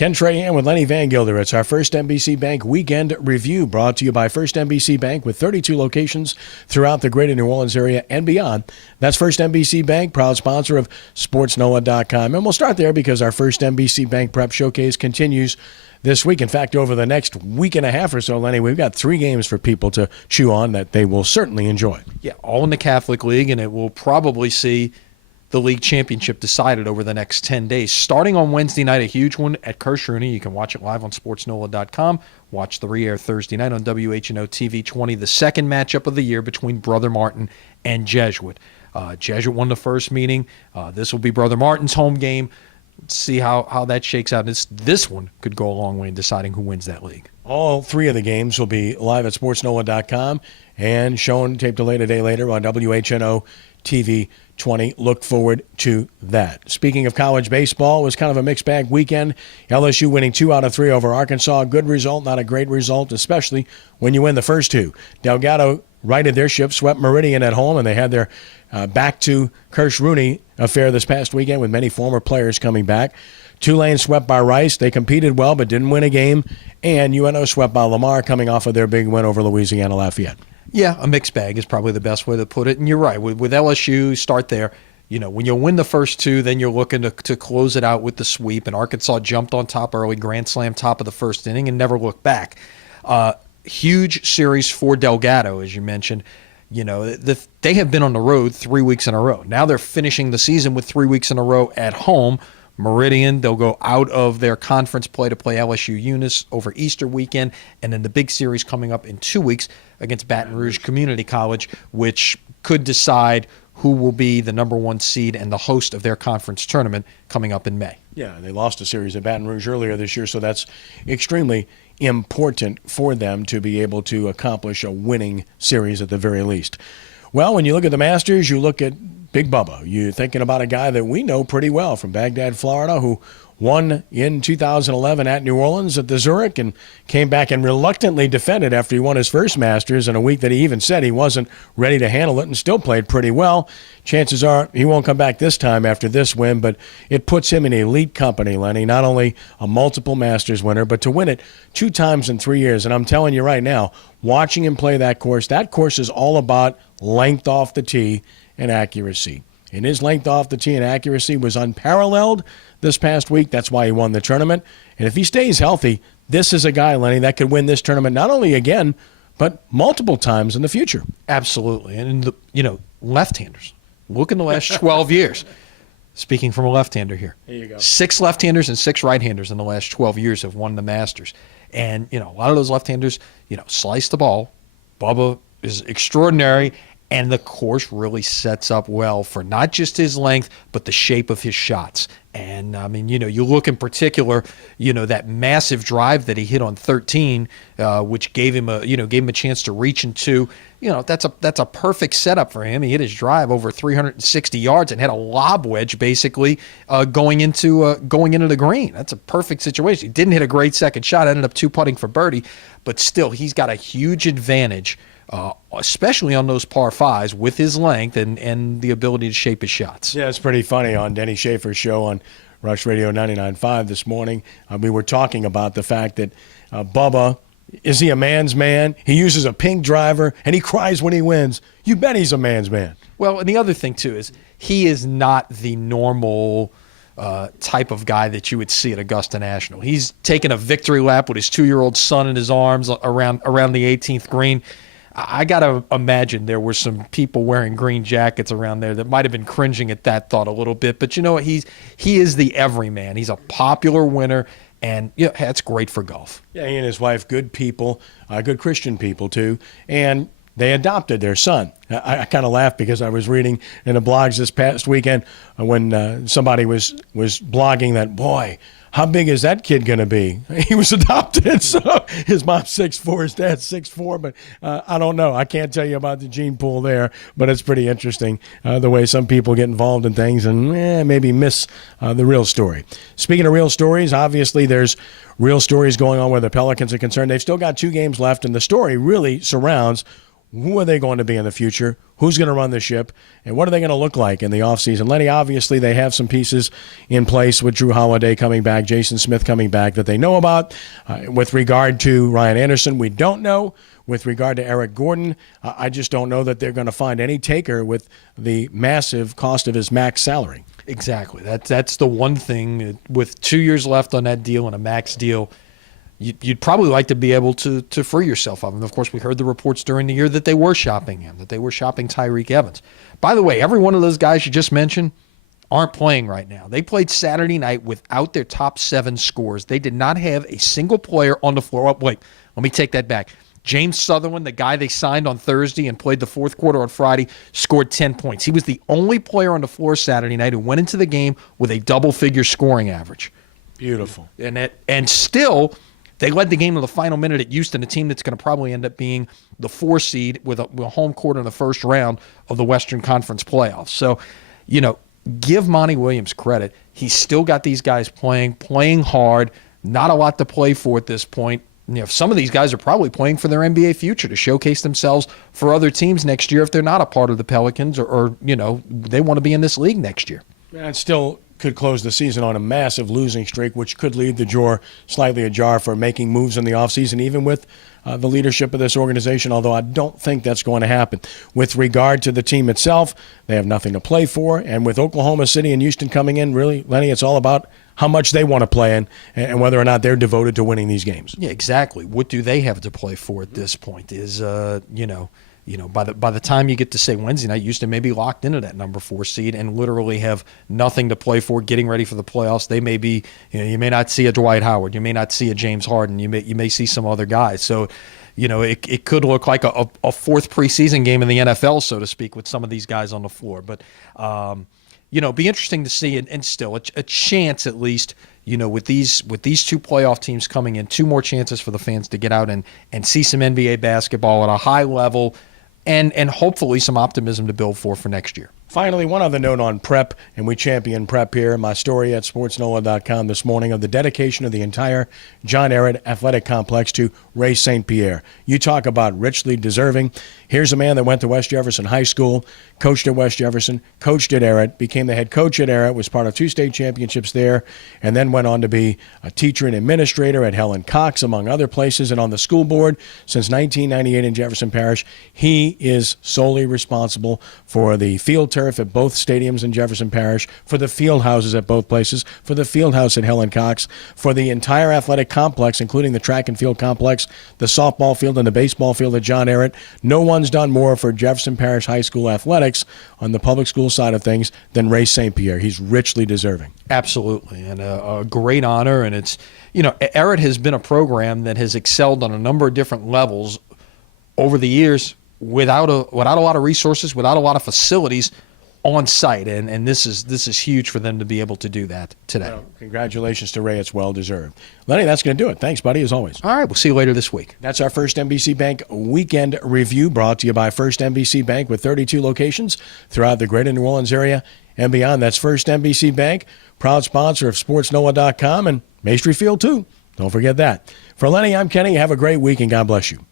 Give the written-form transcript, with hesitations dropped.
Ken Trahan with Lenny Vangilder. It's our First NBC Bank Weekend Review, brought to you by First NBC Bank with 32 locations throughout the greater New Orleans area and beyond. That's First NBC Bank, proud sponsor of SportsNoah.com. And we'll start there because our First NBC Bank Prep Showcase continues this week. In fact, over the next week and a half or so, Lenny, we've got 3 games for people to chew on that they will certainly enjoy. Yeah, all in the Catholic League, and it will probably see the league championship decided over the next 10 days. Starting on Wednesday night, a huge one at Kirsch Rooney. You can watch it live on SportsNoah.com. Watch the re-air Thursday night on WHNO TV 20, the second matchup of the year between Brother Martin and Jesuit. Jesuit won the first meeting. This will be Brother Martin's home game. Let's see how that shakes out. This one could go a long way in deciding who wins that league. All 3 of the games will be live at SportsNoah.com and shown tape delayed a day later on WHNO TV 20. Look forward to that. Speaking of college baseball, it was kind of a mixed bag weekend. LSU winning 2 out of 3 over Arkansas. Good result, not a great result, especially when you win the first 2. Delgado righted their ship, swept Meridian at home, and they had their back to Kirsch Rooney affair this past weekend with many former players coming back. Tulane swept by Rice. They competed well but didn't win a game. And UNO swept by Lamar coming off of their big win over Louisiana Lafayette. Yeah, a mixed bag is probably the best way to put it. And you're right. With LSU, start there. You know, when you win the first 2, then you're looking to close it out with the sweep. And Arkansas jumped on top early, grand slam top of the first inning, and never looked back. Huge series for Delgado, as you mentioned. You know, they have been on the road 3 weeks in a row. Now they're finishing the season with 3 weeks in a row at home. Meridian, they'll go out of their conference play to play LSU Eunice over Easter weekend, and then the big series coming up in 2 weeks against Baton Rouge Community College, which could decide who will be the number 1 seed and the host of their conference tournament coming up in May. Yeah, they lost a series at Baton Rouge earlier this year, so that's extremely important for them to be able to accomplish a winning series at the very least. Well, when you look at the Masters, you look at Big Bubba. You're thinking about a guy that we know pretty well from Baghdad, Florida, who won in 2011 at New Orleans at the Zurich and came back and reluctantly defended after he won his first Masters in a week that he even said he wasn't ready to handle it and still played pretty well. Chances are he won't come back this time after this win, but it puts him in elite company, Lenny, not only a multiple Masters winner, but to win it 2 times in 3 years. And I'm telling you right now, watching him play that course is all about length off the tee and accuracy. And his length off the tee and accuracy was unparalleled this past week. That's why he won the tournament. And if he stays healthy, this is a guy, Lenny, that could win this tournament not only again, but multiple times in the future. Absolutely. And, left-handers. Look in the last 12 years. Speaking from a left-hander here. Here you go. 6 left-handers and 6 right-handers in the last 12 years have won the Masters. And, a lot of those left-handers, slice the ball. Bubba is extraordinary. And the course really sets up well for not just his length, but the shape of his shots. And, you look in particular, that massive drive that he hit on 13, which gave him a chance to reach into, that's a perfect setup for him. He hit his drive over 360 yards and had a lob wedge basically going into the green. That's a perfect situation. He didn't hit a great second shot, ended up 2-putting for birdie, but still he's got a huge advantage. Especially on those par 5s with his length and the ability to shape his shots. Yeah, it's pretty funny. On Denny Schaefer's show on Rush Radio 99.5 this morning, we were talking about the fact that Bubba, is he a man's man? He uses a pink driver, and he cries when he wins. You bet he's a man's man. Well, and the other thing, too, is he is not the normal type of guy that you would see at Augusta National. He's taking a victory lap with his 2-year-old son in his arms around the 18th green. I got to imagine there were some people wearing green jackets around there that might have been cringing at that thought a little bit. But you know what? He is the everyman. He's a popular winner, and that's great for golf. Yeah, he and his wife, good people, good Christian people too, and they adopted their son. I kind of laughed because I was reading in the blogs this past weekend when somebody was blogging that, boy, how big is that kid going to be? He was adopted, so his mom's 6'4", his dad's 6'4", but I don't know. I can't tell you about the gene pool there, but it's pretty interesting the way some people get involved in things and maybe miss the real story. Speaking of real stories, obviously there's real stories going on where the Pelicans are concerned. They've still got 2 games left, and the story really surrounds who are they going to be in the future, who's going to run the ship, and what are they going to look like in the offseason. Lenny, obviously they have some pieces in place with Drew Holiday coming back, Jason Smith coming back that they know about. With regard to Ryan Anderson, we don't know. With regard to Eric Gordon, I just don't know that they're going to find any taker with the massive cost of his max salary. Exactly. That's the one thing. With 2 years left on that deal and a max deal, you'd probably like to be able to free yourself of him. Of course, we heard the reports during the year that they were shopping him, that they were shopping Tyreek Evans. By the way, every one of those guys you just mentioned aren't playing right now. They played Saturday night without their top 7 scores. They did not have a single player on the floor. Oh, wait, let me take that back. James Sutherland, the guy they signed on Thursday and played the fourth quarter on Friday, scored 10 points. He was the only player on the floor Saturday night who went into the game with a double-figure scoring average. Beautiful. And still, they led the game to the final minute at Houston, a team that's going to probably end up being the 4 seed with a home court in the first round of the Western Conference playoffs. So, give Monty Williams credit. He's still got these guys playing hard, not a lot to play for at this point. Some of these guys are probably playing for their NBA future to showcase themselves for other teams next year if they're not a part of the Pelicans or they want to be in this league next year. And still could close the season on a massive losing streak, which could leave the door slightly ajar for making moves in the offseason, even with the leadership of this organization, although I don't think that's going to happen. With regard to the team itself, they have nothing to play for, and with Oklahoma City and Houston coming in, really, Lenny, it's all about how much they want to play in and whether or not they're devoted to winning these games. Yeah, exactly. What do they have to play for at this point is, by the time you get to, say, Wednesday night, Houston may be locked into that number 4 seed and literally have nothing to play for, getting ready for the playoffs. They may be, you may not see a Dwight Howard, you may not see a James Harden, you may see some other guys. So, it could look like a fourth preseason game in the NFL, so to speak, with some of these guys on the floor. But be interesting to see, and still a chance at least. With these 2 playoff teams coming in, 2 more chances for the fans to get out and see some NBA basketball at a high level. And hopefully some optimism to build for next year. Finally, one other note on prep, and we champion prep here. My story at sportsnola.com this morning of the dedication of the entire John Ehret Athletic Complex to Ray St. Pierre. You talk about richly deserving. Here's a man that went to West Jefferson High School, coached at West Jefferson, coached at Ehret, became the head coach at Ehret, was part of 2 state championships there, and then went on to be a teacher and administrator at Helen Cox, among other places, and on the school board since 1998 in Jefferson Parish. He is solely responsible for the field turf at both stadiums in Jefferson Parish, for the field houses at both places, for the field house at Helen Cox, for the entire athletic complex, including the track and field complex, the softball field, and the baseball field at John Ehret. No one's done more for Jefferson Parish High School athletics on the public school side of things than Ray St. Pierre. He's richly deserving. Absolutely, and a great honor. And it's, Ehret has been a program that has excelled on a number of different levels over the years without a lot of resources, without a lot of facilities on site, and this is huge for them to be able to do that today. Well, congratulations to Ray. It's well deserved. Lenny, that's going to do it. Thanks, buddy, as always. All right, we'll see you later this week. That's our First NBC Bank Weekend Review, brought to you by First NBC Bank with 32 locations throughout the greater New Orleans area and beyond. That's First NBC Bank, proud sponsor of SportsNoah.com and Maestri Field, too. Don't forget that. For Lenny, I'm Kenny. Have a great week, and God bless you.